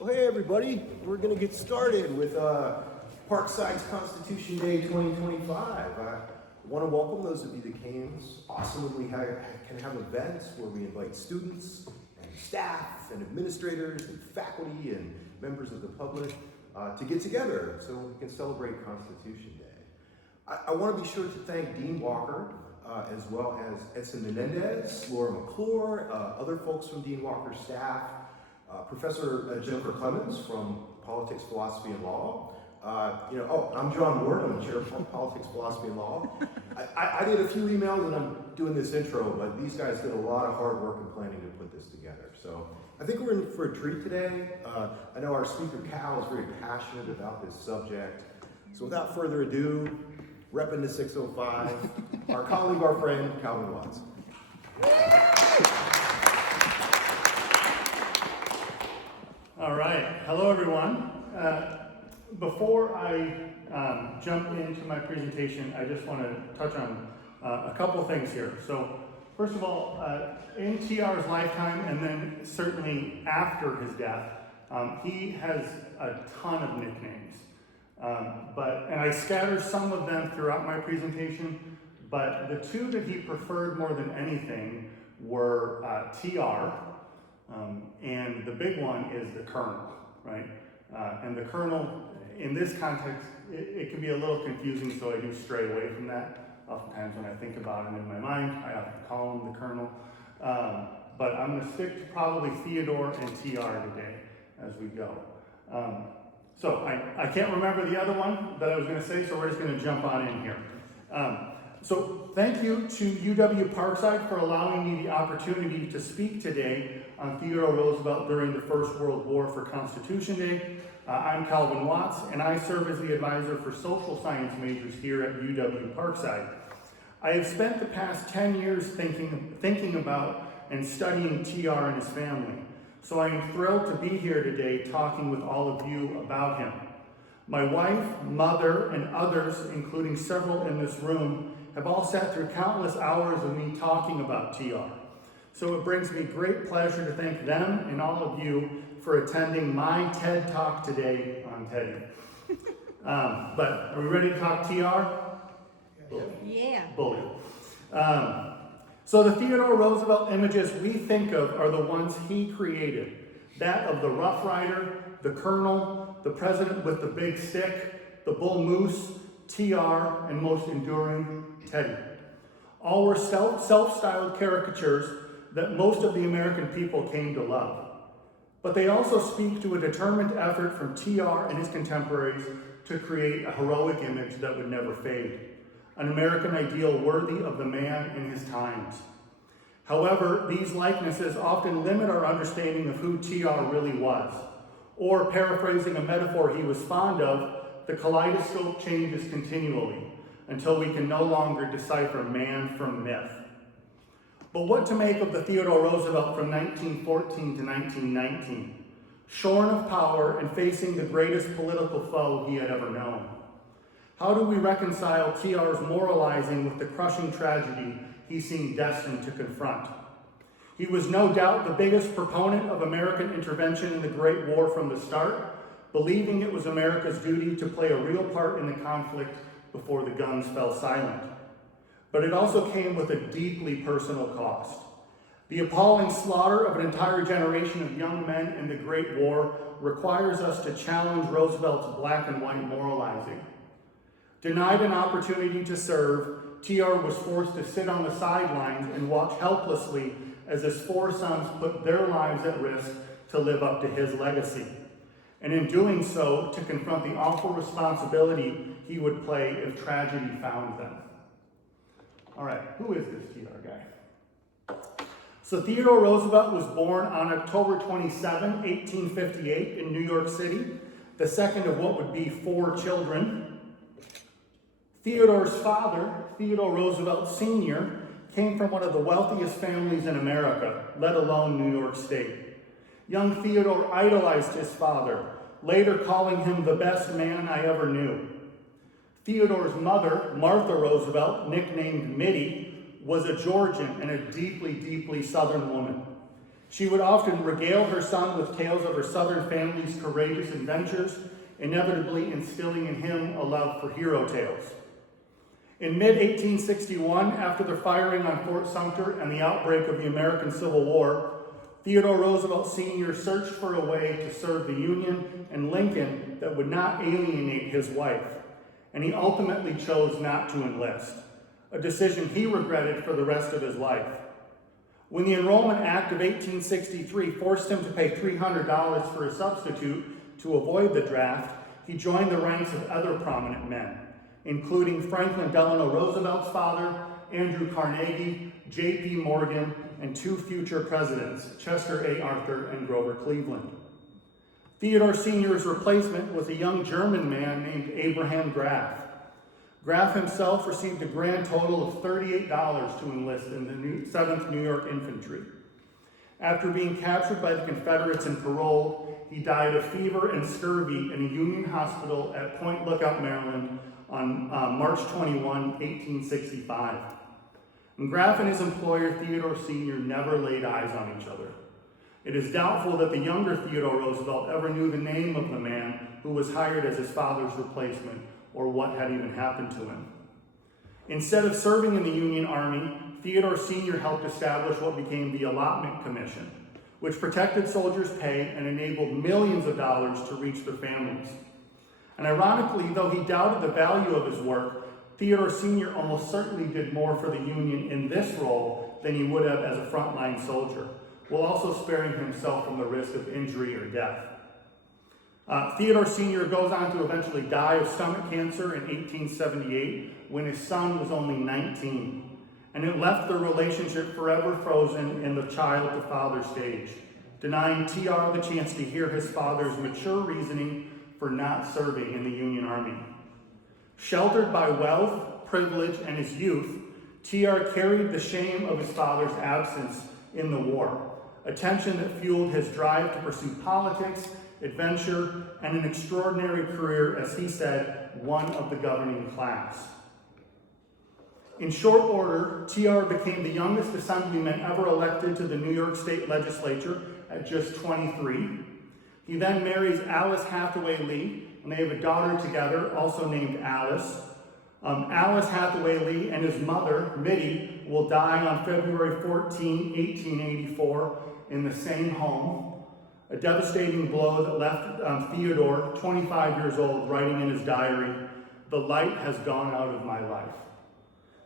Well, hey everybody, we're going to get started with Parkside's Constitution Day 2025. I want to welcome those of you that came. It's awesome when we can have events where we invite students and staff and administrators and faculty and members of the public to get together so we can celebrate Constitution Day. I want to be sure to thank Dean Walker as well as Edson Menendez, Laura McClure, other folks from Dean Walker's staff, Professor Jennifer Clemens from Politics, Philosophy, and Law. I'm John Ward, I'm the chair of Politics, Philosophy, and Law. I did a few emails and I'm doing this intro, but these guys did a lot of hard work in planning to put this together. So I think we're in for a treat today. I know our speaker, Cal, is very passionate about this subject. So without further ado, repping the 605, our colleague, our friend, Calvin Watts. All right, hello everyone. Before I jump into my presentation, I just want to touch on a couple things here. So first of all, in TR's lifetime and then certainly after his death, he has a ton of nicknames. And I scattered some of them throughout my presentation, but the two that he preferred more than anything were TR, and the big one is the Colonel, right? And the Colonel, in this context, it can be a little confusing, so I do stray away from that. Oftentimes when I think about him in my mind, I often call him the Colonel. But I'm going to stick to probably Theodore and TR today as we go. So I can't remember the other one that I was going to say, so we're just going to jump on in here. So thank you to UW Parkside for allowing me the opportunity to speak today on Theodore Roosevelt during the First World War for Constitution Day. I'm Calvin Watts, and I serve as the advisor for social science majors here at UW Parkside. I have spent the past 10 years thinking about and studying TR and his family, so I am thrilled to be here today talking with all of you about him. My wife, mother, and others, including several in this room, have all sat through countless hours of me talking about TR. So it brings me great pleasure to thank them and all of you for attending my TED Talk today on Teddy. But are we ready to talk TR? Yeah. Bully. So the Theodore Roosevelt images we think of are the ones he created. That of the Rough Rider, the Colonel, the President with the big stick, the Bull Moose, TR, and most enduring, Teddy. All were self-styled caricatures that most of the American people came to love. But they also speak to a determined effort from TR and his contemporaries to create a heroic image that would never fade, an American ideal worthy of the man in his times. However, these likenesses often limit our understanding of who TR really was, or paraphrasing a metaphor he was fond of, the kaleidoscope changes continually until we can no longer decipher man from myth. But what to make of the Theodore Roosevelt from 1914 to 1919, shorn of power and facing the greatest political foe he had ever known? How do we reconcile TR's moralizing with the crushing tragedy he seemed destined to confront? He was no doubt the biggest proponent of American intervention in the Great War from the start, believing it was America's duty to play a real part in the conflict before the guns fell silent. But it also came with a deeply personal cost. The appalling slaughter of an entire generation of young men in the Great War requires us to challenge Roosevelt's black and white moralizing. Denied an opportunity to serve, TR was forced to sit on the sidelines and watch helplessly as his four sons put their lives at risk to live up to his legacy. And in doing so, to confront the awful responsibility he would play if tragedy found them. All right, who is this TR guy? So Theodore Roosevelt was born on October 27, 1858 in New York City, the second of what would be 4 children. Theodore's father, Theodore Roosevelt Sr., came from one of the wealthiest families in America, let alone New York State. Young Theodore idolized his father, later calling him the best man I ever knew. Theodore's mother, Martha Roosevelt, nicknamed Mittie, was a Georgian and a deeply, deeply Southern woman. She would often regale her son with tales of her Southern family's courageous adventures, inevitably instilling in him a love for hero tales. In mid-1861, after the firing on Fort Sumter and the outbreak of the American Civil War, Theodore Roosevelt Sr. searched for a way to serve the Union and Lincoln that would not alienate his wife, and he ultimately chose not to enlist, a decision he regretted for the rest of his life. When the Enrollment Act of 1863 forced him to pay $300 for a substitute to avoid the draft, he joined the ranks of other prominent men, including Franklin Delano Roosevelt's father, Andrew Carnegie, J.P. Morgan, and two future presidents, Chester A. Arthur and Grover Cleveland. Theodore Sr.'s replacement was a young German man named Abraham Graf. Graf himself received a grand total of $38 to enlist in the 7th New York Infantry. After being captured by the Confederates and paroled, he died of fever and scurvy in a Union hospital at Point Lookout, Maryland on March 21, 1865. And Graf and his employer, Theodore Sr., never laid eyes on each other. It is doubtful that the younger Theodore Roosevelt ever knew the name of the man who was hired as his father's replacement or what had even happened to him. Instead of serving in the Union Army, Theodore Sr. helped establish what became the Allotment Commission, which protected soldiers' pay and enabled millions of dollars to reach their families. And ironically, though he doubted the value of his work, Theodore Sr. almost certainly did more for the Union in this role than he would have as a frontline soldier, while also sparing himself from the risk of injury or death. Theodore Sr. goes on to eventually die of stomach cancer in 1878 when his son was only 19, and it left their relationship forever frozen in the child-to-father stage, denying TR the chance to hear his father's mature reasoning for not serving in the Union Army. Sheltered by wealth, privilege, and his youth, TR carried the shame of his father's absence in the war, a tension that fueled his drive to pursue politics, adventure, and an extraordinary career, as he said, one of the governing class. In short order, TR became the youngest assemblyman ever elected to the New York State Legislature at just 23. He then marries Alice Hathaway Lee, and they have a daughter together, also named Alice. Alice Hathaway Lee and his mother, Mittie, will die on February 14, 1884, in the same home. A devastating blow that left Theodore, 25 years old, writing in his diary, "The light has gone out of my life."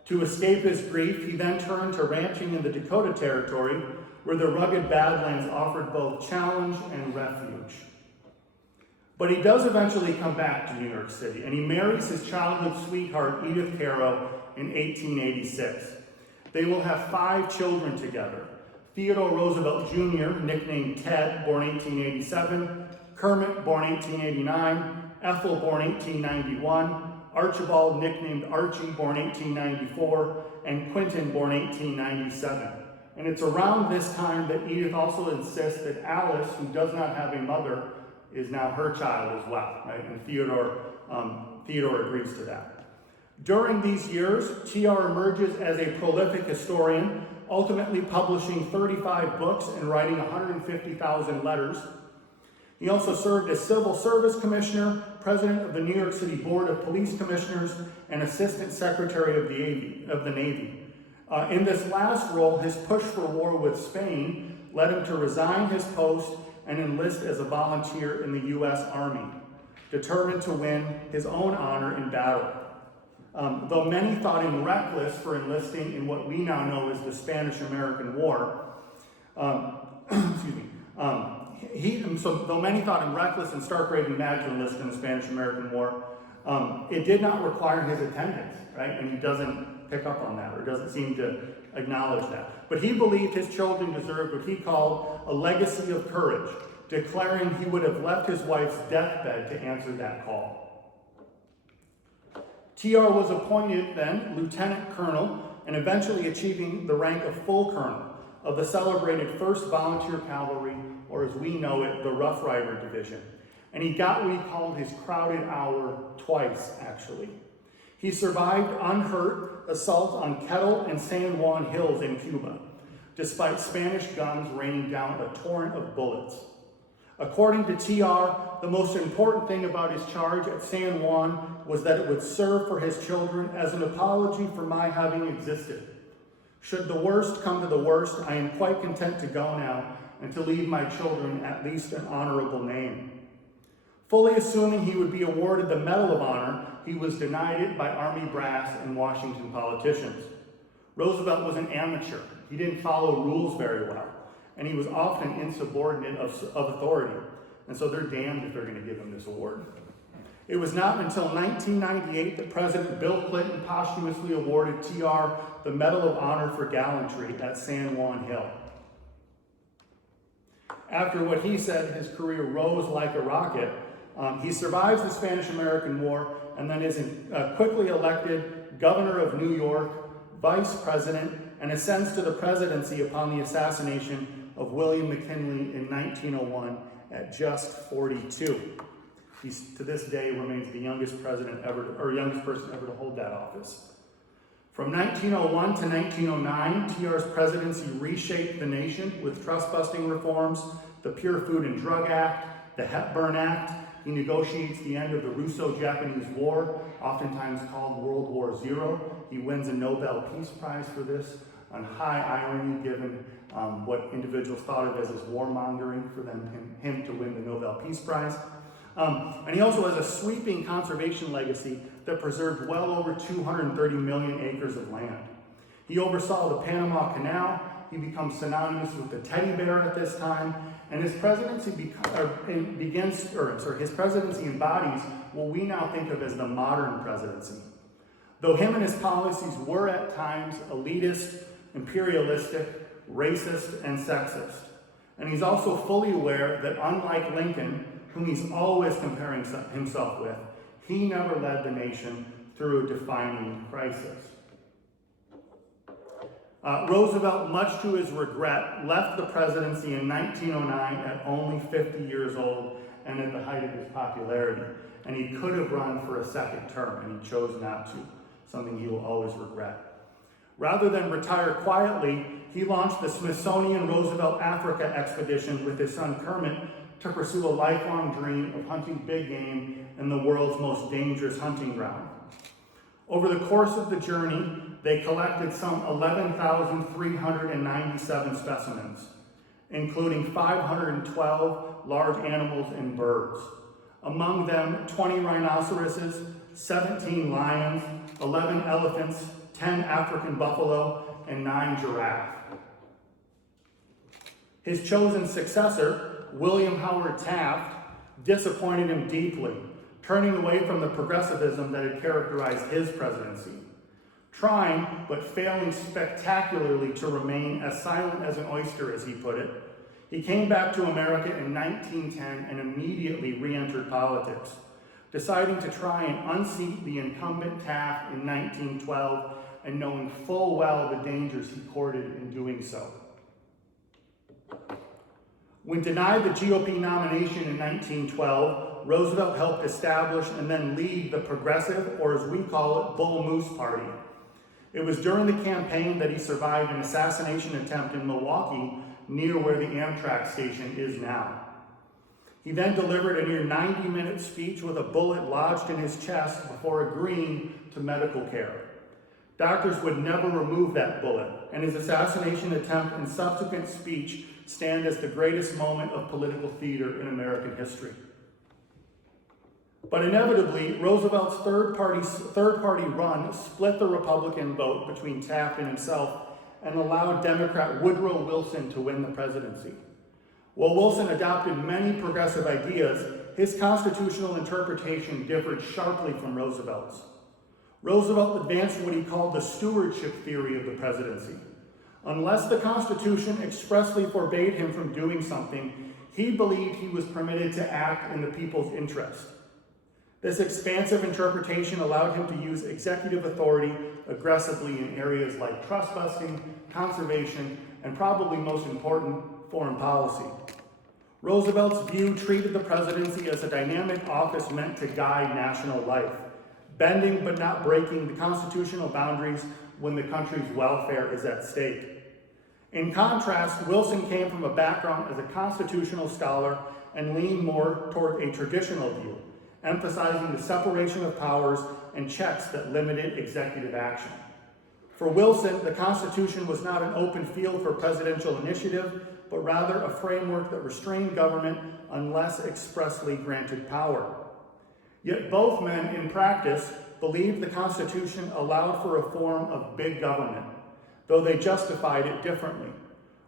To escape his grief, he then turned to ranching in the Dakota Territory, where the rugged Badlands offered both challenge and refuge. But he does eventually come back to New York City, and he marries his childhood sweetheart, Edith Caro, in 1886. They will have 5 children together: Theodore Roosevelt Jr., nicknamed Ted, born 1887, Kermit, born 1889, Ethel, born 1891, Archibald, nicknamed Archie, born 1894, and Quentin, born 1897. And it's around this time that Edith also insists that Alice, who does not have a mother, is now her child as well, right? And Theodore agrees to that. During these years, TR emerges as a prolific historian, ultimately publishing 35 books and writing 150,000 letters. He also served as Civil Service Commissioner, President of the New York City Board of Police Commissioners, and Assistant Secretary of the Navy. In this last role, his push for war with Spain led him to resign his post and enlist as a volunteer in the U.S. Army, determined to win his own honor in battle. Though many thought him reckless for enlisting in what we now know as the Spanish-American War, though many thought him reckless and stark raving mad to enlist in the Spanish-American War, it did not require his attendance, right? And he doesn't pick up on that, or doesn't seem to acknowledge that. But he believed his children deserved what he called a legacy of courage, declaring he would have left his wife's deathbed to answer that call. TR was appointed then Lieutenant Colonel, and eventually achieving the rank of full colonel of the celebrated 1st Volunteer Cavalry, or as we know it, the Rough Rider Division. And he got what he called his crowded hour twice, actually. He survived unhurt assaults on Kettle and San Juan Hills in Cuba, despite Spanish guns raining down a torrent of bullets. According to TR, the most important thing about his charge at San Juan was that it would serve for his children as an apology for my having existed. Should the worst come to the worst, I am quite content to go now and to leave my children at least an honorable name. Fully assuming he would be awarded the Medal of Honor, he was denied it by Army brass and Washington politicians. Roosevelt was an amateur. He didn't follow rules very well, and he was often insubordinate of authority, and so they're damned if they're going to give him this award. It was not until 1998 that President Bill Clinton posthumously awarded TR the Medal of Honor for gallantry at San Juan Hill. After what he said, his career rose like a rocket. He survives the Spanish-American War and then is quickly elected governor of New York, vice president, and ascends to the presidency upon the assassination of William McKinley in 1901 at just 42. He, to this day, remains the youngest person ever to hold that office. From 1901 to 1909, TR's presidency reshaped the nation with trust-busting reforms, the Pure Food and Drug Act, the Hepburn Act. He negotiates the end of the Russo-Japanese War, oftentimes called World War Zero. He wins a Nobel Peace Prize for this, on high irony given what individuals thought of as his warmongering for him to win the Nobel Peace Prize. And he also has a sweeping conservation legacy that preserved well over 230 million acres of land. He oversaw the Panama Canal. He becomes synonymous with the teddy bear at this time, and his presidency his presidency embodies what we now think of as the modern presidency. Though him and his policies were at times elitist, imperialistic, racist, and sexist. And he's also fully aware that unlike Lincoln, whom he's always comparing himself with, he never led the nation through a defining crisis. Roosevelt, much to his regret, left the presidency in 1909 at only 50 years old and at the height of his popularity. And he could have run for a second term, and he chose not to, something he will always regret. Rather than retire quietly, he launched the Smithsonian Roosevelt Africa expedition with his son Kermit to pursue a lifelong dream of hunting big game in the world's most dangerous hunting ground. Over the course of the journey, they collected some 11,397 specimens, including 512 large animals and birds. Among them, 20 rhinoceroses, 17 lions, 11 elephants, 10 African buffalo, and 9 giraffe. His chosen successor, William Howard Taft, disappointed him deeply, turning away from the progressivism that had characterized his presidency. Trying, but failing spectacularly to remain as silent as an oyster, as he put it, he came back to America in 1910 and immediately re-entered politics, deciding to try and unseat the incumbent Taft in 1912 and knowing full well the dangers he courted in doing so. When denied the GOP nomination in 1912, Roosevelt helped establish and then lead the progressive, or as we call it, Bull Moose Party. It was during the campaign that he survived an assassination attempt in Milwaukee, near where the Amtrak station is now. He then delivered a near 90-minute speech with a bullet lodged in his chest before agreeing to medical care. Doctors would never remove that bullet, and his assassination attempt and subsequent speech stand as the greatest moment of political theater in American history. But inevitably, Roosevelt's third party run split the Republican vote between Taft and himself and allowed Democrat Woodrow Wilson to win the presidency. While Wilson adopted many progressive ideas, his constitutional interpretation differed sharply from Roosevelt's. Roosevelt advanced what he called the stewardship theory of the presidency. Unless the Constitution expressly forbade him from doing something, he believed he was permitted to act in the people's interest. This expansive interpretation allowed him to use executive authority aggressively in areas like trust busting, conservation, and probably most important, foreign policy. Roosevelt's view treated the presidency as a dynamic office meant to guide national life, bending but not breaking the constitutional boundaries when the country's welfare is at stake. In contrast, Wilson came from a background as a constitutional scholar and leaned more toward a traditional view, emphasizing the separation of powers and checks that limited executive action. For Wilson, the Constitution was not an open field for presidential initiative, but rather a framework that restrained government unless expressly granted power. Yet both men, in practice, believed the Constitution allowed for a form of big government, though they justified it differently.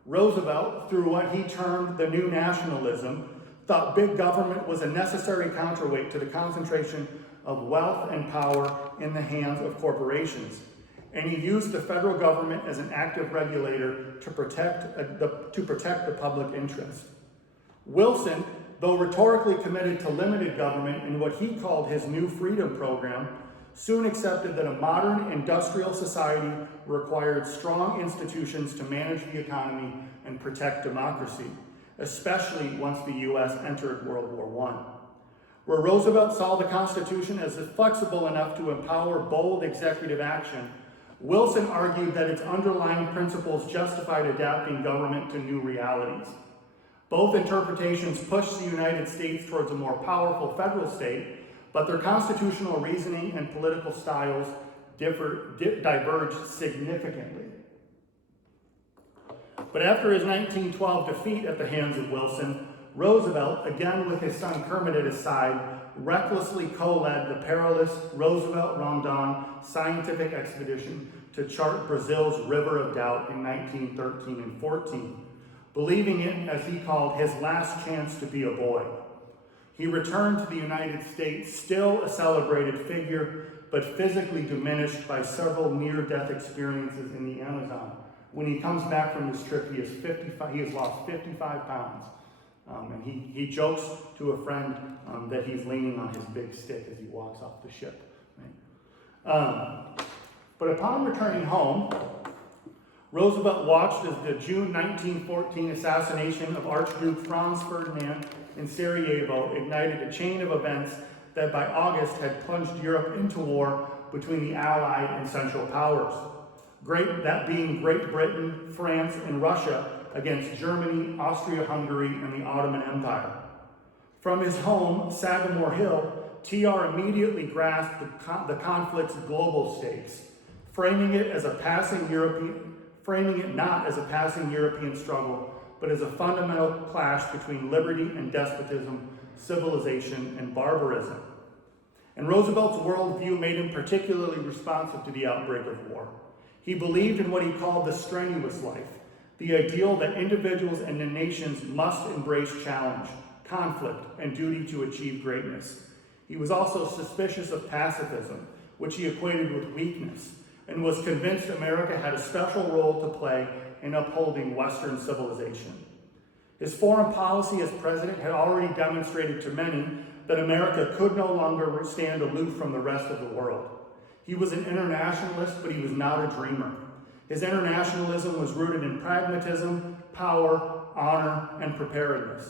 Roosevelt, through what he termed the new nationalism, thought big government was a necessary counterweight to the concentration of wealth and power in the hands of corporations. And he used the federal government as an active regulator to protect the public interest. Wilson, though rhetorically committed to limited government in what he called his New Freedom program, soon accepted that a modern industrial society required strong institutions to manage the economy and protect democracy, especially once the U.S. entered World War I. Where Roosevelt saw the Constitution as flexible enough to empower bold executive action, Wilson argued that its underlying principles justified adapting government to new realities. Both interpretations pushed the United States towards a more powerful federal state, but their constitutional reasoning and political styles diverged significantly. But after his 1912 defeat at the hands of Wilson, Roosevelt, again with his son Kermit at his side, recklessly co-led the perilous Roosevelt-Rondon scientific expedition to chart Brazil's River of Doubt in 1913 and 14, believing it, as he called, his last chance to be a boy. He returned to the United States, still a celebrated figure, but physically diminished by several near-death experiences in the Amazon. When he comes back from this trip, he has lost 55 pounds. And he jokes to a friend that he's leaning on his big stick as he walks off the ship. Right? But upon returning home, Roosevelt watched as the June 1914 assassination of Archduke Franz Ferdinand in Sarajevo ignited a chain of events that by August had plunged Europe into war between the Allied and Central Powers. That being Great Britain, France, and Russia against Germany, Austria-Hungary, and the Ottoman Empire. From his home, Sagamore Hill, TR immediately grasped the conflict's global stakes, framing it not as a passing European struggle, but as a fundamental clash between liberty and despotism, civilization and barbarism. And Roosevelt's worldview made him particularly responsive to the outbreak of war. He believed in what he called the strenuous life, the ideal that individuals and the nations must embrace challenge, conflict, and duty to achieve greatness. He was also suspicious of pacifism, which he equated with weakness, and was convinced America had a special role to play in upholding Western civilization. His foreign policy as president had already demonstrated to many that America could no longer stand aloof from the rest of the world. He was an internationalist, but he was not a dreamer. His internationalism was rooted in pragmatism, power, honor, and preparedness.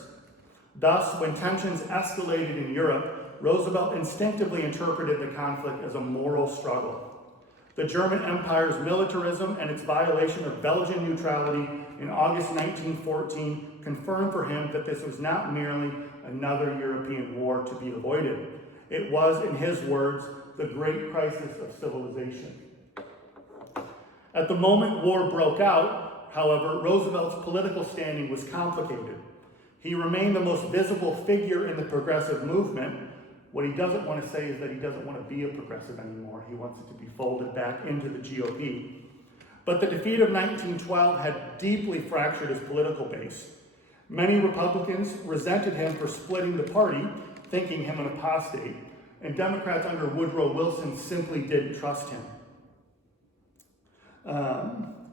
Thus, when tensions escalated in Europe, Roosevelt instinctively interpreted the conflict as a moral struggle. The German Empire's militarism and its violation of Belgian neutrality in August 1914 confirmed for him that this was not merely another European war to be avoided. It was, in his words, the great crisis of civilization. At the moment war broke out, however, Roosevelt's political standing was complicated. He remained the most visible figure in the progressive movement. What he doesn't want to say is that he doesn't want to be a progressive anymore. He wants it to be folded back into the GOP. But the defeat of 1912 had deeply fractured his political base. Many Republicans resented him for splitting the party, thinking him an apostate, and Democrats under Woodrow Wilson simply didn't trust him.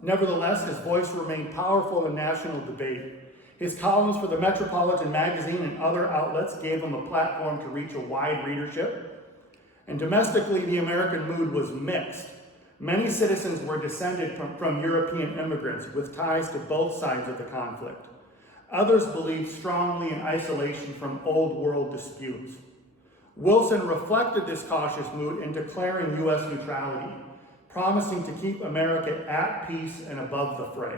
Nevertheless, his voice remained powerful in national debate. His columns for the Metropolitan Magazine and other outlets gave him a platform to reach a wide readership. And domestically, the American mood was mixed. Many citizens were descended from European immigrants with ties to both sides of the conflict. Others believed strongly in isolation from old world disputes. Wilson reflected this cautious mood in declaring U.S. neutrality, promising to keep America at peace and above the fray.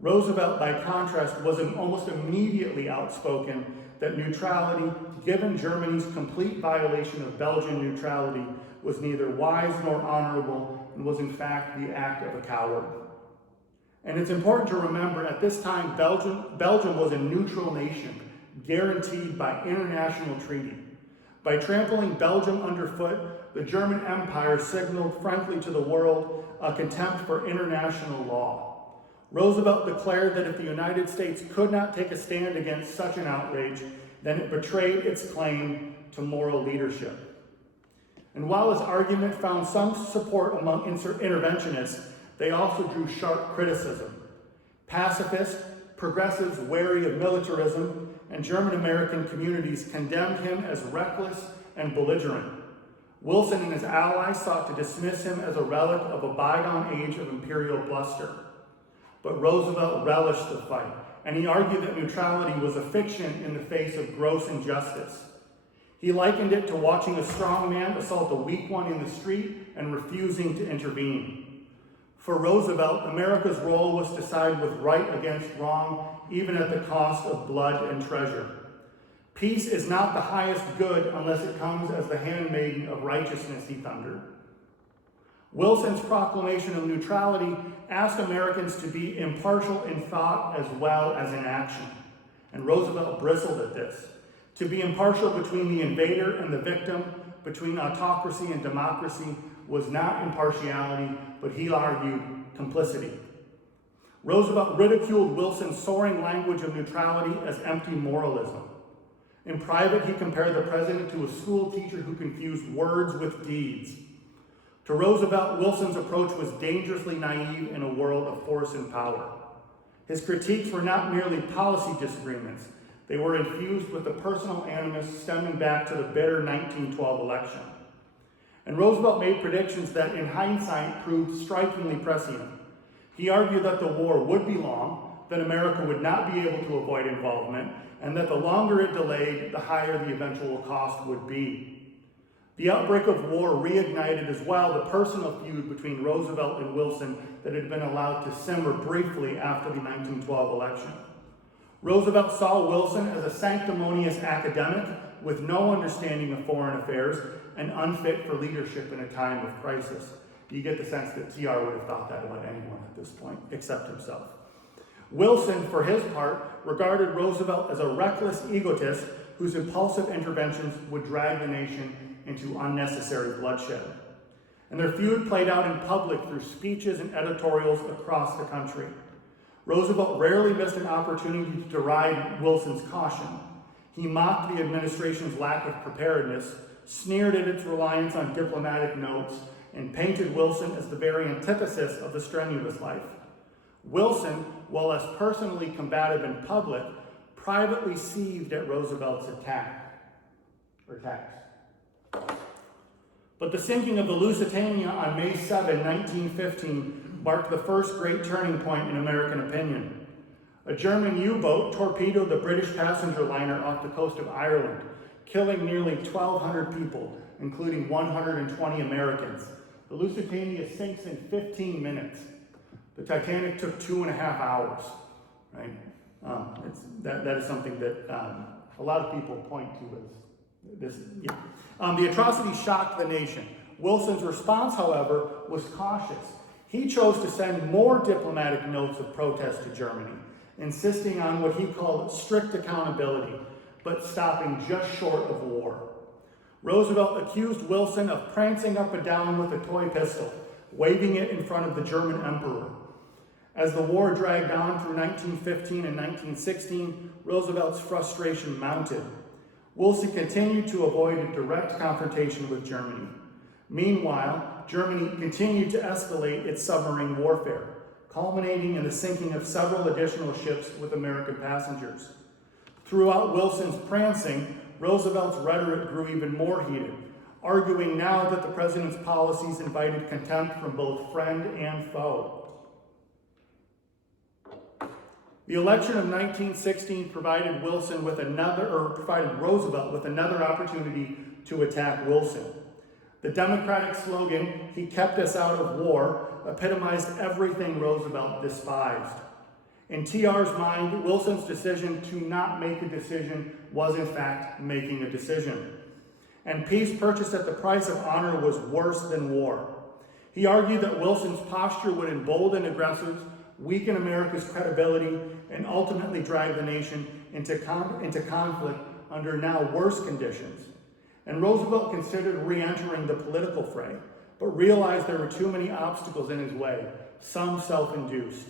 Roosevelt, by contrast, was almost immediately outspoken that neutrality, given Germany's complete violation of Belgian neutrality, was neither wise nor honorable and was in fact the act of a coward. And it's important to remember at this time, Belgium was a neutral nation, guaranteed by international treaty. By trampling Belgium underfoot, the German Empire signaled frankly to the world a contempt for international law. Roosevelt declared that if the United States could not take a stand against such an outrage, then it betrayed its claim to moral leadership. And while his argument found some support among interventionists, they also drew sharp criticism. Pacifists, progressives wary of militarism, and German-American communities condemned him as reckless and belligerent. Wilson and his allies sought to dismiss him as a relic of a bygone age of imperial bluster. But Roosevelt relished the fight, and he argued that neutrality was a fiction in the face of gross injustice. He likened it to watching a strong man assault a weak one in the street and refusing to intervene. For Roosevelt, America's role was to side with right against wrong, even at the cost of blood and treasure. Peace is not the highest good unless it comes as the handmaiden of righteousness, he thundered. Wilson's proclamation of neutrality asked Americans to be impartial in thought as well as in action. And Roosevelt bristled at this. To be impartial between the invader and the victim, between autocracy and democracy, was not impartiality, but he argued complicity. Roosevelt ridiculed Wilson's soaring language of neutrality as empty moralism. In private, he compared the president to a school teacher who confused words with deeds. To Roosevelt, Wilson's approach was dangerously naive in a world of force and power. His critiques were not merely policy disagreements. They were infused with the personal animus stemming back to the bitter 1912 election. And Roosevelt made predictions that, in hindsight, proved strikingly prescient. He argued that the war would be long, that America would not be able to avoid involvement, and that the longer it delayed, the higher the eventual cost would be. The outbreak of war reignited as well the personal feud between Roosevelt and Wilson that had been allowed to simmer briefly after the 1912 election. Roosevelt saw Wilson as a sanctimonious academic with no understanding of foreign affairs and unfit for leadership in a time of crisis. You get the sense that TR would have thought that about anyone at this point, except himself. Wilson, for his part, regarded Roosevelt as a reckless egotist whose impulsive interventions would drag the nation into unnecessary bloodshed. And their feud played out in public through speeches and editorials across the country. Roosevelt rarely missed an opportunity to deride Wilson's caution. He mocked the administration's lack of preparedness, sneered at its reliance on diplomatic notes, and painted Wilson as the very antithesis of the strenuous life. Wilson, while less personally combative in public, privately seethed at Roosevelt's attacks. But the sinking of the Lusitania on May 7, 1915, marked the first great turning point in American opinion. A German U-boat torpedoed the British passenger liner off the coast of Ireland, killing nearly 1,200 people, including 120 Americans. The Lusitania sinks in 15 minutes. The Titanic took 2.5 hours, right? That is something that a lot of people point to as this. Yeah. The atrocity shocked the nation. Wilson's response, however, was cautious. He chose to send more diplomatic notes of protest to Germany, insisting on what he called strict accountability, but stopping just short of war. Roosevelt accused Wilson of prancing up and down with a toy pistol, waving it in front of the German emperor. As the war dragged on through 1915 and 1916, Roosevelt's frustration mounted. Wilson continued to avoid a direct confrontation with Germany. Meanwhile, Germany continued to escalate its submarine warfare, culminating in the sinking of several additional ships with American passengers. Throughout Wilson's prancing, Roosevelt's rhetoric grew even more heated, arguing now that the president's policies invited contempt from both friend and foe. The election of 1916 provided Roosevelt with another opportunity to attack Wilson. The Democratic slogan, "He kept us out of war," epitomized everything Roosevelt despised. In TR's mind, Wilson's decision to not make a decision was in fact making a decision. And peace purchased at the price of honor was worse than war. He argued that Wilson's posture would embolden aggressors, weaken America's credibility, and ultimately drive the nation into conflict under now worse conditions. And Roosevelt considered re-entering the political fray, but realized there were too many obstacles in his way, some self-induced.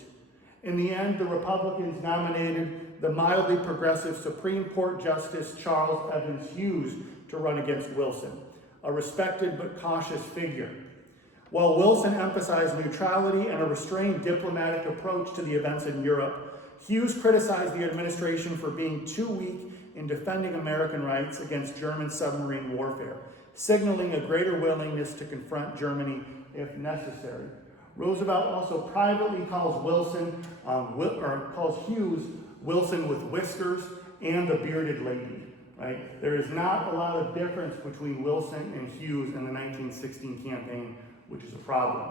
In the end, the Republicans nominated the mildly progressive Supreme Court Justice Charles Evans Hughes to run against Wilson, a respected but cautious figure. While Wilson emphasized neutrality and a restrained diplomatic approach to the events in Europe, Hughes criticized the administration for being too weak in defending American rights against German submarine warfare, signaling a greater willingness to confront Germany if necessary. Roosevelt also privately calls calls Hughes Wilson with whiskers and a bearded lady. Right? There is not a lot of difference between Wilson and Hughes in the 1916 campaign, which is a problem.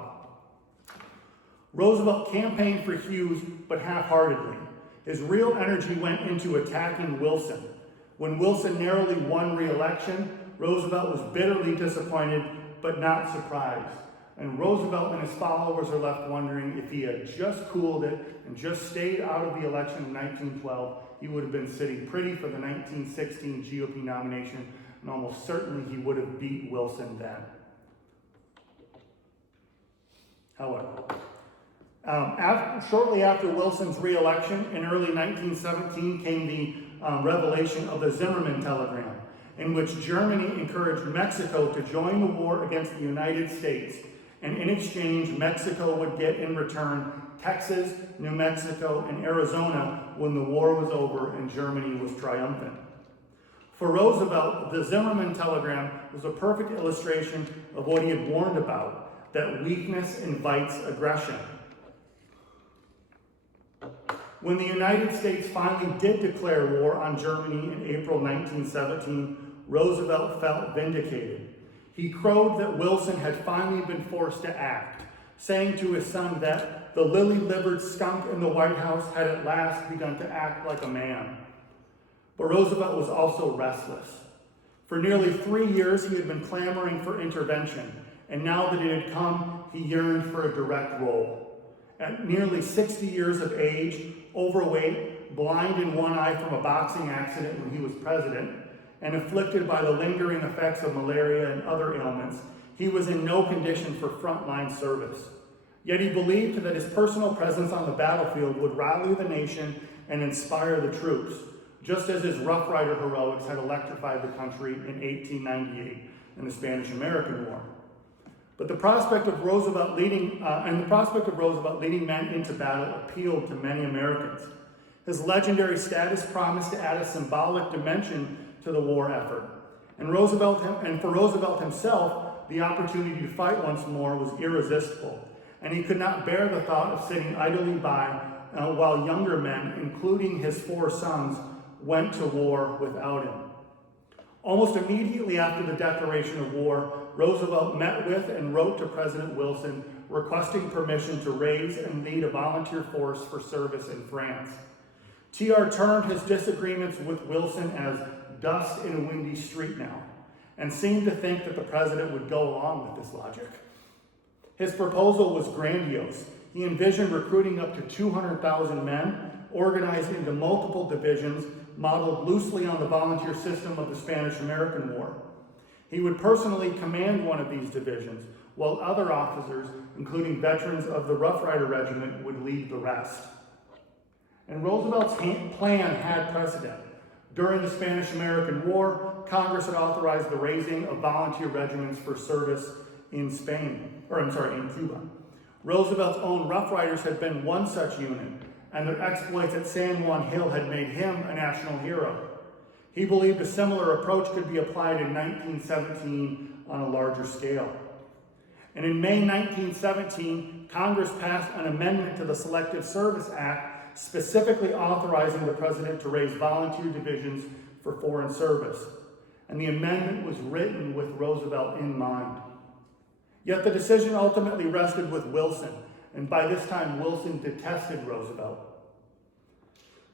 Roosevelt campaigned for Hughes, but half-heartedly. His real energy went into attacking Wilson. When Wilson narrowly won re-election, Roosevelt was bitterly disappointed, but not surprised. And Roosevelt and his followers are left wondering if he had just cooled it and just stayed out of the election in 1912, he would have been sitting pretty for the 1916 GOP nomination, and almost certainly he would have beat Wilson then. However, shortly after Wilson's re-election in early 1917 came the revelation of the Zimmermann telegram, in which Germany encouraged Mexico to join the war against the United States, and in exchange, Mexico would get in return Texas, New Mexico, and Arizona when the war was over and Germany was triumphant. For Roosevelt, the Zimmermann telegram was a perfect illustration of what he had warned about, that weakness invites aggression. When the United States finally did declare war on Germany in April 1917, Roosevelt felt vindicated. He crowed that Wilson had finally been forced to act, saying to his son that the lily-livered skunk in the White House had at last begun to act like a man. But Roosevelt was also restless. For nearly 3 years, he had been clamoring for intervention, and now that it had come, he yearned for a direct role. At nearly 60 years of age, overweight, blind in one eye from a boxing accident when he was president, and afflicted by the lingering effects of malaria and other ailments, he was in no condition for frontline service. Yet he believed that his personal presence on the battlefield would rally the nation and inspire the troops, just as his Rough Rider heroics had electrified the country in 1898 in the Spanish-American War. But the prospect of Roosevelt leading men into battle appealed to many Americans. His legendary status promised to add a symbolic dimension to the war effort. And for Roosevelt himself, the opportunity to fight once more was irresistible. And he could not bear the thought of sitting idly by while younger men, including his 4 sons, went to war without him. Almost immediately after the declaration of war, Roosevelt met with and wrote to President Wilson requesting permission to raise and lead a volunteer force for service in France. TR termed his disagreements with Wilson as dust in a windy street now, and seemed to think that the president would go along with this logic. His proposal was grandiose. He envisioned recruiting up to 200,000 men, organized into multiple divisions, modeled loosely on the volunteer system of the Spanish-American War. He would personally command one of these divisions, while other officers, including veterans of the Rough Rider Regiment, would lead the rest. And Roosevelt's plan had precedent. During the Spanish-American War, Congress had authorized the raising of volunteer regiments for service in Cuba. Roosevelt's own Rough Riders had been one such unit, and their exploits at San Juan Hill had made him a national hero. He believed a similar approach could be applied in 1917 on a larger scale. And in May 1917, Congress passed an amendment to the Selective Service Act, specifically authorizing the president to raise volunteer divisions for foreign service. And the amendment was written with Roosevelt in mind. Yet the decision ultimately rested with Wilson, and by this time Wilson detested Roosevelt.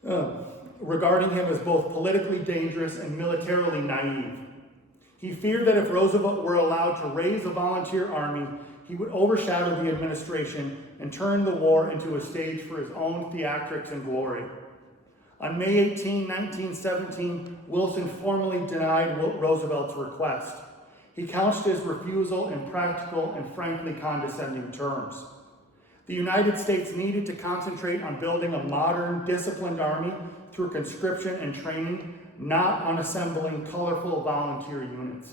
regarding him as both politically dangerous and militarily naive. He feared that if Roosevelt were allowed to raise a volunteer army, he would overshadow the administration and turn the war into a stage for his own theatrics and glory. On May 18, 1917, Wilson formally denied Roosevelt's request. He couched his refusal in practical and frankly condescending terms. The United States needed to concentrate on building a modern, disciplined army through conscription and training, not on assembling colorful volunteer units.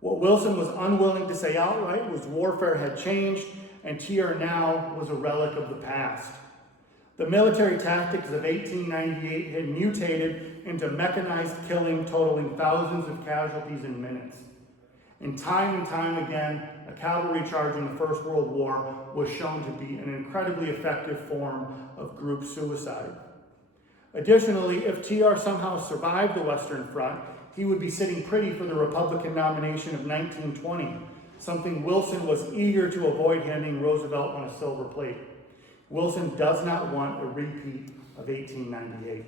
What Wilson was unwilling to say outright was warfare had changed, and TR now was a relic of the past. The military tactics of 1898 had mutated into mechanized killing totaling thousands of casualties in minutes. And time again, a cavalry charge in the First World War was shown to be an incredibly effective form of group suicide. Additionally, if TR somehow survived the Western Front, he would be sitting pretty for the Republican nomination of 1920, something Wilson was eager to avoid handing Roosevelt on a silver plate. Wilson does not want a repeat of 1898.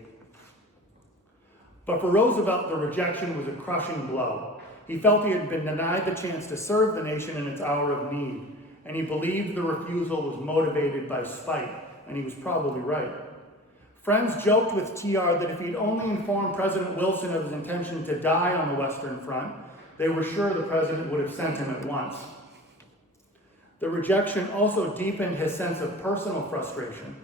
But for Roosevelt, the rejection was a crushing blow. He felt he had been denied the chance to serve the nation in its hour of need, and he believed the refusal was motivated by spite, and he was probably right. Friends joked with TR that if he'd only informed President Wilson of his intention to die on the Western Front, they were sure the president would have sent him at once. The rejection also deepened his sense of personal frustration.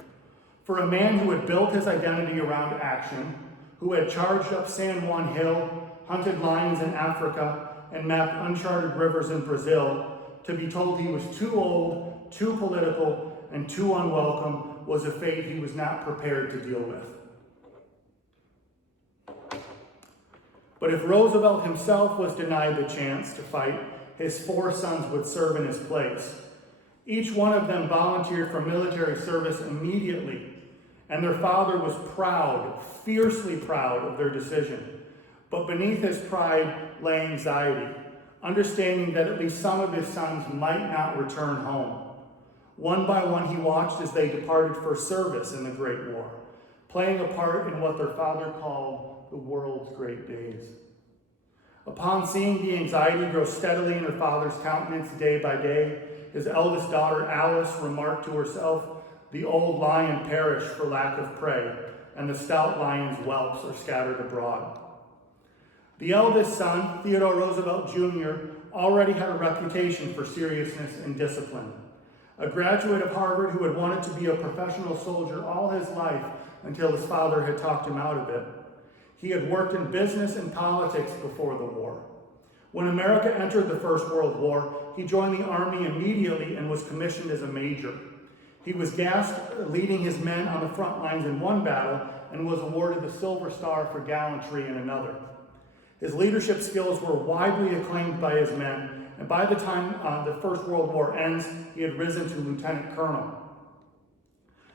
For a man who had built his identity around action, who had charged up San Juan Hill, hunted lions in Africa, and mapped uncharted rivers in Brazil, to be told he was too old, too political, and too unwelcome was a fate he was not prepared to deal with. But if Roosevelt himself was denied the chance to fight, his 4 sons would serve in his place. Each one of them volunteered for military service immediately, and their father was proud, fiercely proud of their decision. But beneath his pride lay anxiety, understanding that at least some of his sons might not return home. One by one, he watched as they departed for service in the Great War, playing a part in what their father called the world's great days. Upon seeing the anxiety grow steadily in her father's countenance day by day, his eldest daughter, Alice, remarked to herself, "The old lion perished for lack of prey, and the stout lion's whelps are scattered abroad." The eldest son, Theodore Roosevelt Jr., already had a reputation for seriousness and discipline. A graduate of Harvard who had wanted to be a professional soldier all his life until his father had talked him out of it. He had worked in business and politics before the war. When America entered the First World War, he joined the Army immediately and was commissioned as a major. He was gassed leading his men on the front lines in one battle and was awarded the Silver Star for gallantry in another. His leadership skills were widely acclaimed by his men, and by the time the First World War ends, he had risen to lieutenant colonel.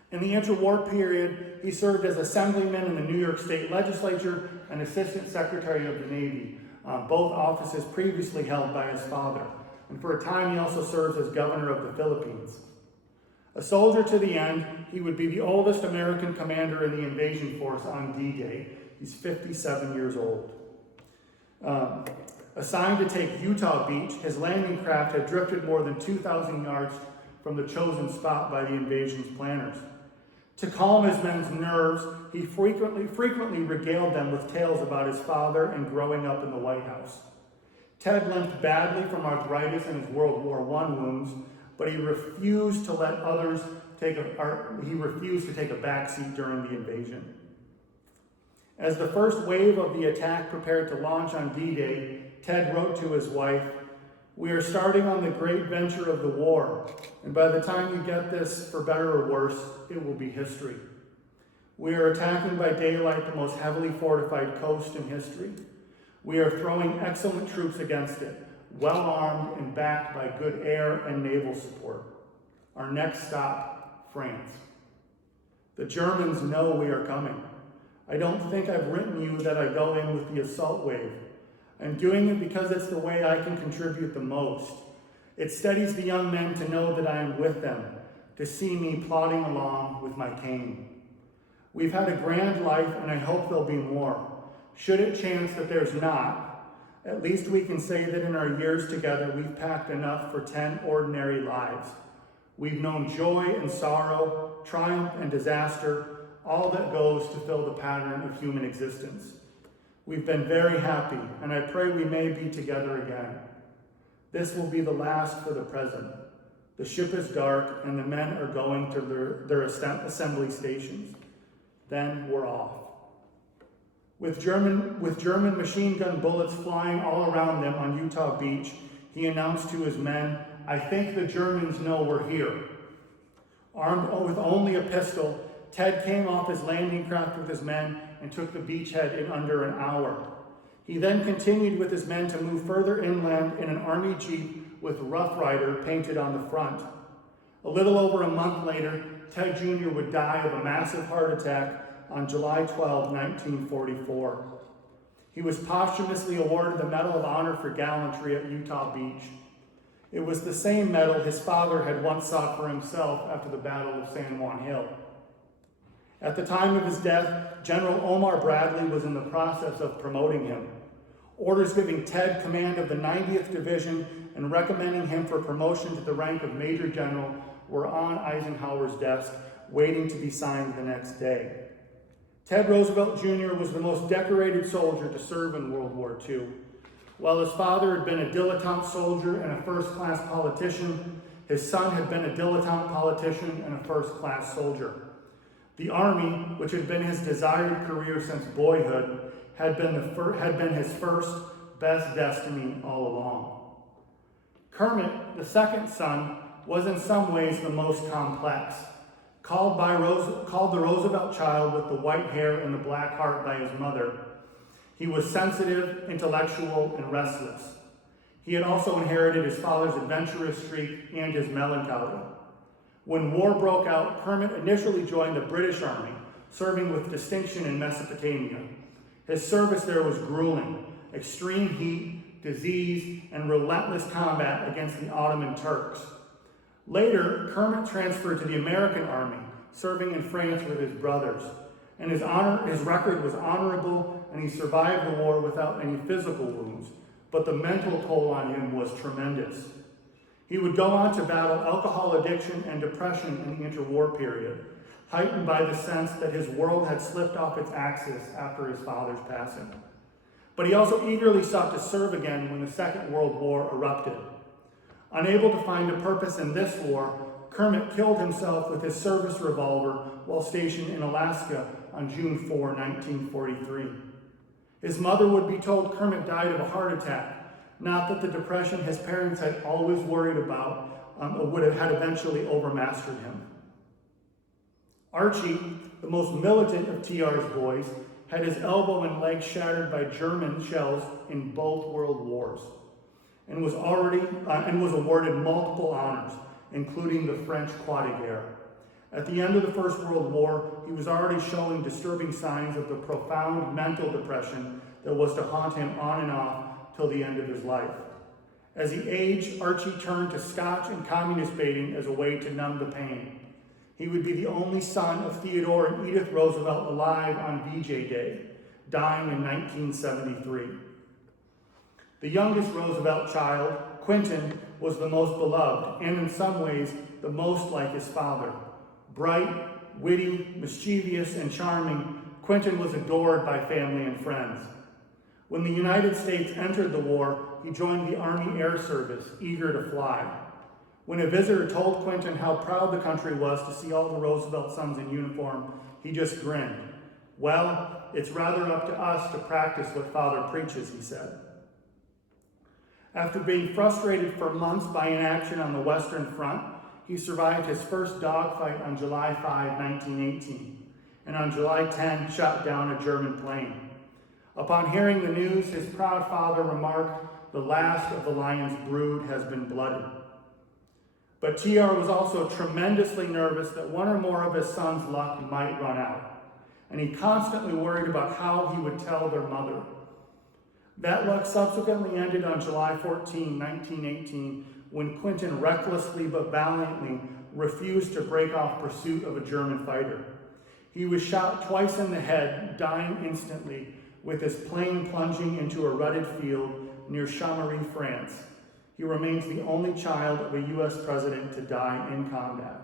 In the interwar period, he served as assemblyman in the New York State Legislature and assistant secretary of the Navy, both offices previously held by his father. And for a time, he also served as governor of the Philippines. A soldier to the end, he would be the oldest American commander in the invasion force on D-Day. He's 57 years old. Assigned to take Utah Beach, his landing craft had drifted more than 2,000 yards from the chosen spot by the invasion's planners. To calm his men's nerves, he frequently regaled them with tales about his father and growing up in the White House. Ted limped badly from arthritis and his World War I wounds, but he refused to take a backseat during the invasion. As the first wave of the attack prepared to launch on D-Day, Ted wrote to his wife, "We are starting on the great venture of the war, and by the time you get this, for better or worse, it will be history. We are attacking by daylight the most heavily fortified coast in history. We are throwing excellent troops against it, well armed and backed by good air and naval support. Our next stop, France. The Germans know we are coming. I don't think I've written you that I go in with the assault wave. I'm doing it because it's the way I can contribute the most. It steadies the young men to know that I am with them, to see me plodding along with my cane. We've had a grand life, and I hope there'll be more. Should it chance that there's not, at least we can say that in our years together, we've packed enough for 10 ordinary lives. We've known joy and sorrow, triumph and disaster, all that goes to fill the pattern of human existence. We've been very happy, and I pray we may be together again. This will be the last for the present. The ship is dark, and the men are going to their assembly stations. Then we're off. With German machine gun bullets flying all around them on Utah Beach, he announced to his men, "I think the Germans know we're here." Armed with only a pistol, Ted came off his landing craft with his men and took the beachhead in under an hour. He then continued with his men to move further inland in an Army Jeep with Rough Rider painted on the front. A little over a month later, Ted Jr. would die of a massive heart attack on July 12, 1944. He was posthumously awarded the Medal of Honor for gallantry at Utah Beach. It was the same medal his father had once sought for himself after the Battle of San Juan Hill. At the time of his death, General Omar Bradley was in the process of promoting him. Orders giving Ted command of the 90th Division and recommending him for promotion to the rank of Major General were on Eisenhower's desk, waiting to be signed the next day. Ted Roosevelt Jr. was the most decorated soldier to serve in World War II. While his father had been a dilettante soldier and a first-class politician, his son had been a dilettante politician and a first-class soldier. The Army, which had been his desired career since boyhood, had been his first best destiny all along. Kermit, the second son, was in some ways the most complex. Called the Roosevelt child with the white hair and the black heart by his mother, he was sensitive, intellectual, and restless. He had also inherited his father's adventurous streak and his melancholy. When war broke out, Kermit initially joined the British Army, serving with distinction in Mesopotamia. His service there was grueling: extreme heat, disease, and relentless combat against the Ottoman Turks. Later, Kermit transferred to the American Army, serving in France with his brothers. And his record was honorable, and he survived the war without any physical wounds, but the mental toll on him was tremendous. He would go on to battle alcohol addiction and depression in the interwar period, heightened by the sense that his world had slipped off its axis after his father's passing. But he also eagerly sought to serve again when the Second World War erupted. Unable to find a purpose in this war, Kermit killed himself with his service revolver while stationed in Alaska on June 4, 1943. His mother would be told Kermit died of a heart attack, not that the depression his parents had always worried about had eventually overmastered him. Archie, the most militant of TR's boys, had his elbow and leg shattered by German shells in both world wars, and was awarded multiple honors, including the French Croix de Guerre. At the end of the First World War, he was already showing disturbing signs of the profound mental depression that was to haunt him on and off till the end of his life. As he aged, Archie turned to scotch and communist baiting as a way to numb the pain. He would be the only son of Theodore and Edith Roosevelt alive on VJ Day, dying in 1973. The youngest Roosevelt child, Quentin, was the most beloved, and in some ways, the most like his father. Bright, witty, mischievous, and charming, Quentin was adored by family and friends. When the United States entered the war, he joined the Army Air Service, eager to fly. When a visitor told Quentin how proud the country was to see all the Roosevelt sons in uniform, he just grinned. "Well, it's rather up to us to practice what Father preaches," he said. After being frustrated for months by inaction on the Western Front, he survived his first dogfight on July 5, 1918, and on July 10 shot down a German plane. Upon hearing the news, his proud father remarked, "The last of the lion's brood has been blooded." But TR was also tremendously nervous that one or more of his sons' luck might run out, and he constantly worried about how he would tell their mother. That luck subsequently ended on July 14, 1918, when Quentin recklessly but valiantly refused to break off pursuit of a German fighter. He was shot twice in the head, dying instantly, with his plane plunging into a rutted field near Chamery, France. He remains the only child of a U.S. president to die in combat.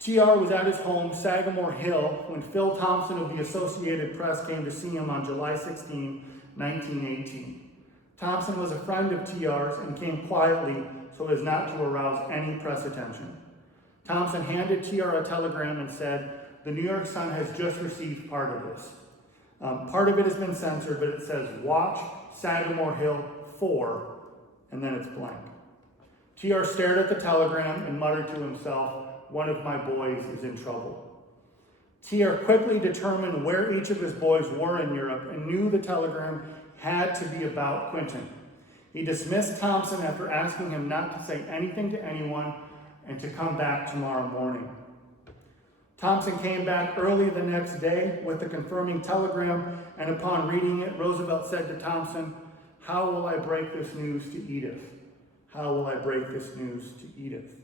TR was at his home, Sagamore Hill, when Phil Thompson of the Associated Press came to see him on July 16, 1918. Thompson was a friend of TR's and came quietly so as not to arouse any press attention. Thompson handed TR a telegram and said, "The New York Sun has just received part of this. Part of it has been censored, but it says, 'Watch Sagamore Hill 4,' and then it's blank." TR stared at the telegram and muttered to himself, "One of my boys is in trouble." TR quickly determined where each of his boys were in Europe and knew the telegram had to be about Quentin. He dismissed Thompson after asking him not to say anything to anyone and to come back tomorrow morning. Thompson came back early the next day with the confirming telegram, and upon reading it, Roosevelt said to Thompson, "How will I break this news to Edith? How will I break this news to Edith?"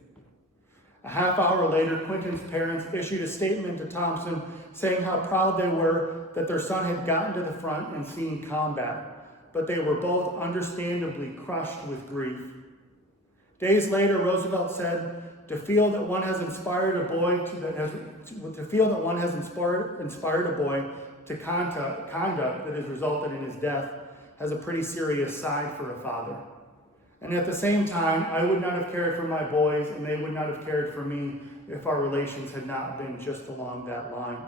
A half hour later, Quentin's parents issued a statement to Thompson saying how proud they were that their son had gotten to the front and seen combat, but they were both understandably crushed with grief. Days later, Roosevelt said, "To feel that one has inspired a boy to conduct that has resulted in his death has a pretty serious side for a father. And at the same time, I would not have cared for my boys, and they would not have cared for me if our relations had not been just along that line."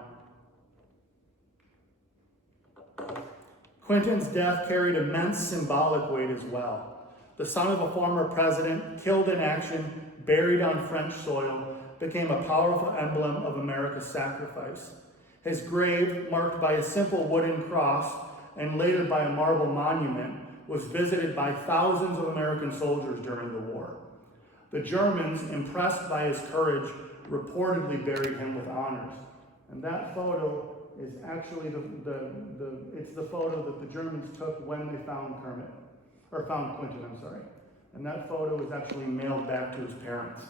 Quentin's death carried immense symbolic weight as well. The son of a former president, killed in action, buried on French soil, became a powerful emblem of America's sacrifice. His grave, marked by a simple wooden cross and later by a marble monument, was visited by thousands of American soldiers during the war. The Germans, impressed by his courage, reportedly buried him with honors. And that photo is actually it's the photo that the Germans took when they found Quentin, And that photo was actually mailed back to his parents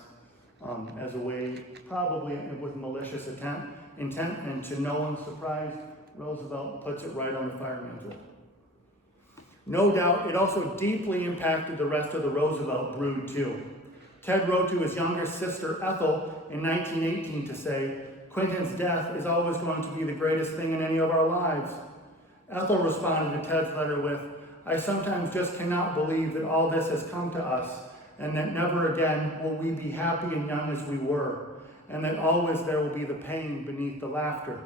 as a way, probably with malicious intent, and to no one's surprise, Roosevelt puts it right on the fire mantle. No doubt, it also deeply impacted the rest of the Roosevelt brood, too. Ted wrote to his younger sister, Ethel, in 1918 to say, "Quentin's death is always going to be the greatest thing in any of our lives." Ethel responded to Ted's letter with, "I sometimes just cannot believe that all this has come to us, and that never again will we be happy and young as we were, and that always there will be the pain beneath the laughter."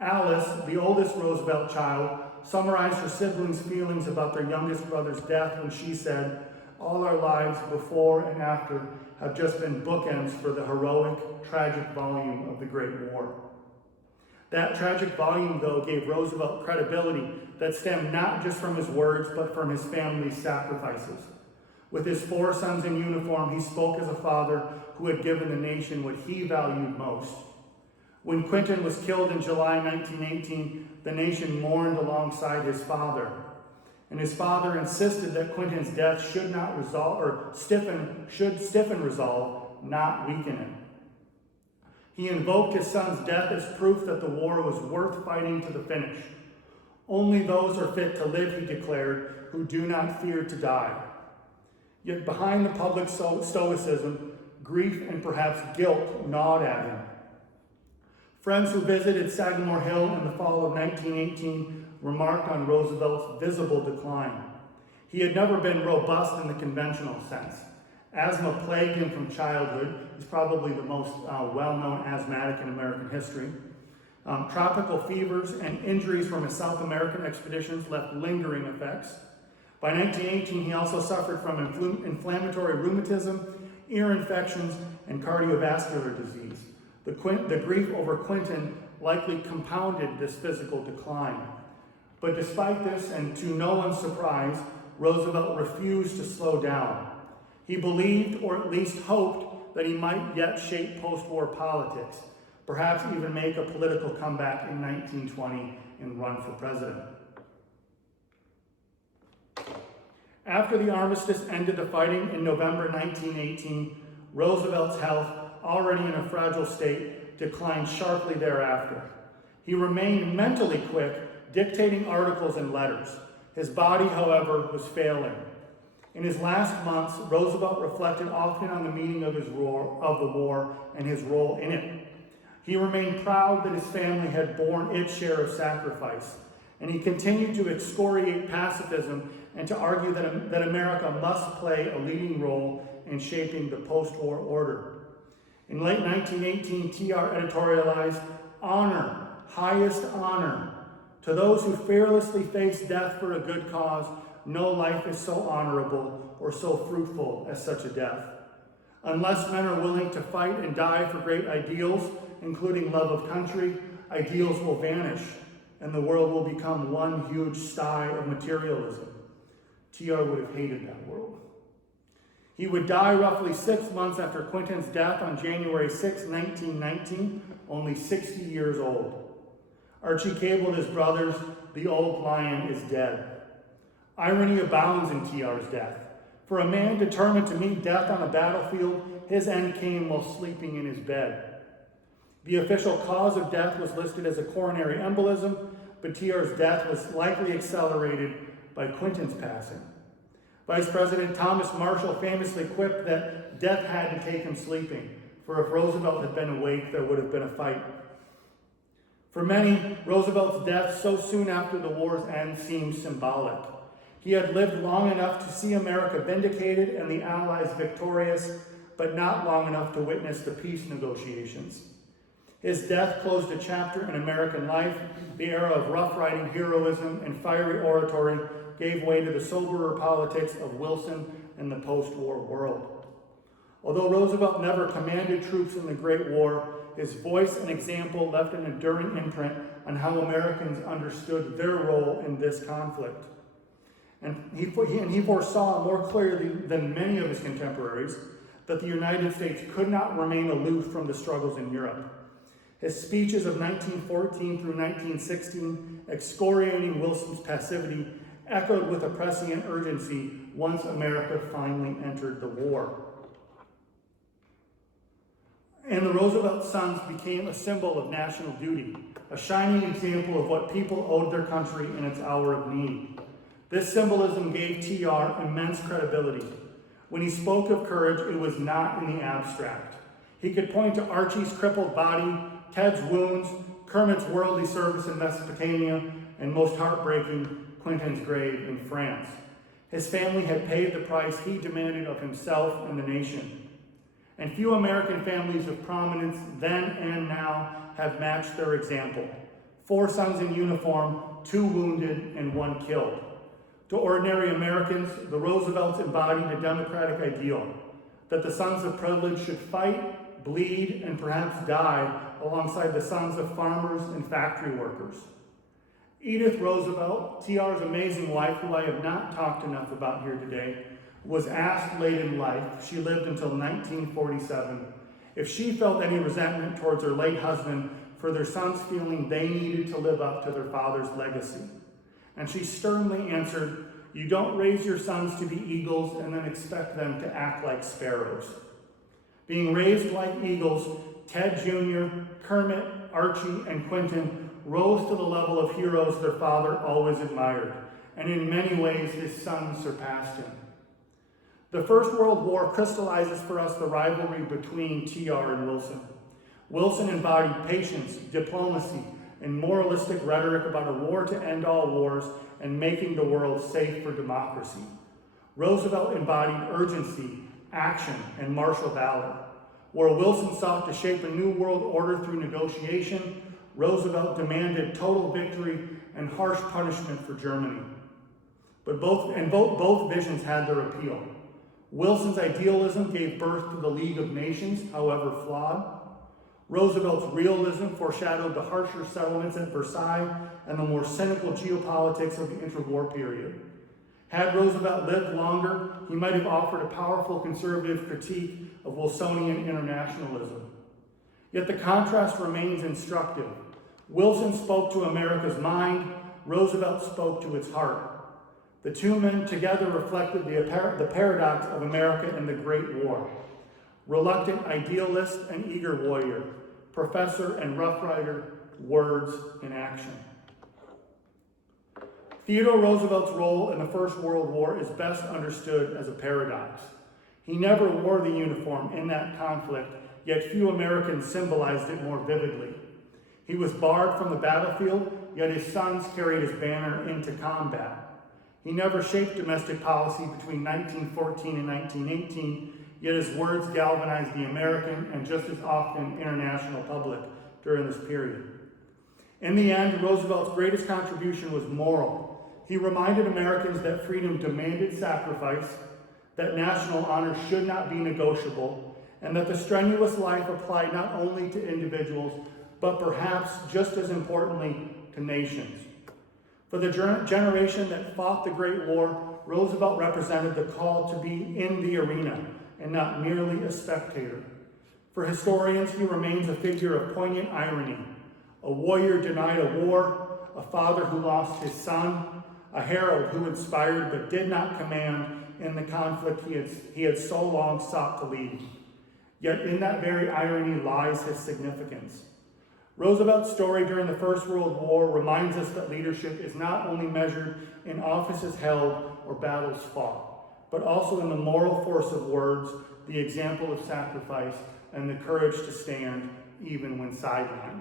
Alice, the oldest Roosevelt child, summarized her siblings' feelings about their youngest brother's death when she said, "All our lives before and after have just been bookends for the heroic, tragic volume of the Great War." That tragic volume, though, gave Roosevelt credibility that stemmed not just from his words, but from his family's sacrifices. With his 4 sons in uniform, he spoke as a father who had given the nation what he valued most. When Quentin was killed in July 1918, the nation mourned alongside his father. And his father insisted that Quentin's death should stiffen resolve, not weaken it. He invoked his son's death as proof that the war was worth fighting to the finish. "Only those are fit to live," he declared, "who do not fear to die." Yet behind the public stoicism, grief and perhaps guilt gnawed at him. Friends who visited Sagamore Hill in the fall of 1918 remarked on Roosevelt's visible decline. He had never been robust in the conventional sense. Asthma plagued him from childhood. He's probably the most well-known asthmatic in American history. Tropical fevers and injuries from his South American expeditions left lingering effects. By 1918, he also suffered from inflammatory rheumatism, ear infections, and cardiovascular disease. The grief over Quentin likely compounded this physical decline. But despite this, and to no one's surprise, Roosevelt refused to slow down. He believed, or at least hoped, that he might yet shape post-war politics, perhaps even make a political comeback in 1920 and run for president. After the armistice ended the fighting in November 1918, Roosevelt's health already in a fragile state, declined sharply thereafter. He remained mentally quick, dictating articles and letters. His body, however, was failing. In his last months, Roosevelt reflected often on the meaning of the war and his role in it. He remained proud that his family had borne its share of sacrifice, and he continued to excoriate pacifism and to argue that America must play a leading role in shaping the post-war order. In late 1918, TR editorialized, "Honor, highest honor. To those who fearlessly face death for a good cause, no life is so honorable or so fruitful as such a death. Unless men are willing to fight and die for great ideals, including love of country, ideals will vanish, and the world will become one huge sty of materialism." TR would have hated that world. He would die roughly 6 months after Quinton's death on January 6, 1919, only 60 years old. Archie cabled his brothers, "The old lion is dead." Irony abounds in TR's death. For a man determined to meet death on a battlefield, his end came while sleeping in his bed. The official cause of death was listed as a coronary embolism, but TR's death was likely accelerated by Quinton's passing. Vice President Thomas Marshall famously quipped that death had to take him sleeping, for if Roosevelt had been awake, there would have been a fight. For many, Roosevelt's death so soon after the war's end seemed symbolic. He had lived long enough to see America vindicated and the Allies victorious, but not long enough to witness the peace negotiations. His death closed a chapter in American life. The era of rough-riding heroism and fiery oratory gave way to the soberer politics of Wilson and the post-war world. Although Roosevelt never commanded troops in the Great War, his voice and example left an enduring imprint on how Americans understood their role in this conflict. And he foresaw more clearly than many of his contemporaries that the United States could not remain aloof from the struggles in Europe. His speeches of 1914 through 1916, excoriating Wilson's passivity, echoed with a prescient urgency once America finally entered the war. And the Roosevelt sons became a symbol of national duty, a shining example of what people owed their country in its hour of need. This symbolism gave TR immense credibility. When he spoke of courage, it was not in the abstract. He could point to Archie's crippled body, Ted's wounds, Kermit's worldly service in Mesopotamia, and most heartbreaking, Quinton's grave in France. His family had paid the price he demanded of himself and the nation. And few American families of prominence then and now have matched their example. 4 sons in uniform, 2 wounded, and 1 killed. To ordinary Americans, the Roosevelts embodied a democratic ideal, that the sons of privilege should fight, bleed, and perhaps die alongside the sons of farmers and factory workers. Edith Roosevelt, TR's amazing wife, who I have not talked enough about here today, was asked late in life, she lived until 1947, if she felt any resentment towards her late husband for their sons feeling they needed to live up to their father's legacy. And she sternly answered, "You don't raise your sons to be eagles and then expect them to act like sparrows." Being raised like eagles, Ted Jr., Kermit, Archie, and Quinton rose to the level of heroes their father always admired, and in many ways his sons surpassed him. The First World War crystallizes for us the rivalry between TR and Wilson. Wilson embodied patience, diplomacy, and moralistic rhetoric about a war to end all wars and making the world safe for democracy. Roosevelt embodied urgency, action, and martial valor. Where Wilson sought to shape a new world order through negotiation, Roosevelt demanded total victory and harsh punishment for Germany. But both visions had their appeal. Wilson's idealism gave birth to the League of Nations, however flawed. Roosevelt's realism foreshadowed the harsher settlements at Versailles and the more cynical geopolitics of the interwar period. Had Roosevelt lived longer, he might have offered a powerful conservative critique of Wilsonian internationalism. Yet the contrast remains instructive. Wilson spoke to America's mind, Roosevelt spoke to its heart. The two men together reflected the paradox of America in the Great War. reluctant idealist and eager warrior, professor and rough rider, words in action. Theodore Roosevelt's role in the First World War is best understood as a paradox. He never wore the uniform in that conflict, yet few Americans symbolized it more vividly. He was barred from the battlefield, yet his sons carried his banner into combat. He never shaped domestic policy between 1914 and 1918, yet his words galvanized the American and just as often international public during this period. In the end, Roosevelt's greatest contribution was moral. He reminded Americans that freedom demanded sacrifice, that national honor should not be negotiable, and that the strenuous life applied not only to individuals, but perhaps just as importantly, to nations. For the generation that fought the Great War, Roosevelt represented the call to be in the arena and not merely a spectator. For historians, he remains a figure of poignant irony, a warrior denied a war, a father who lost his son, a herald who inspired but did not command in the conflict he had so long sought to lead. Yet in that very irony lies his significance. Roosevelt's story during the First World War reminds us that leadership is not only measured in offices held or battles fought, but also in the moral force of words, the example of sacrifice, and the courage to stand even when sidelined.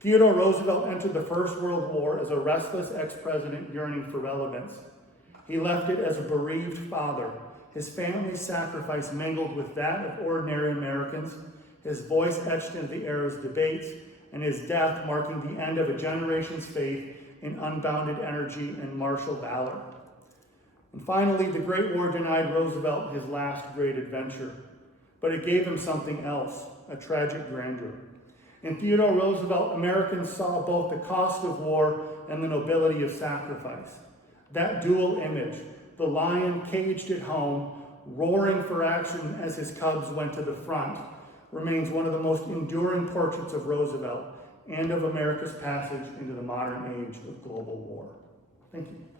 Theodore Roosevelt entered the First World War as a restless ex-president yearning for relevance. He left it as a bereaved father, his family's sacrifice mingled with that of ordinary Americans, his voice etched into the era's debates, and his death marking the end of a generation's faith in unbounded energy and martial valor. And finally, the Great War denied Roosevelt his last great adventure, but it gave him something else, a tragic grandeur. In Theodore Roosevelt, Americans saw both the cost of war and the nobility of sacrifice. That dual image, the lion caged at home, roaring for action as his cubs went to the front, remains one of the most enduring portraits of Roosevelt and of America's passage into the modern age of global war. Thank you.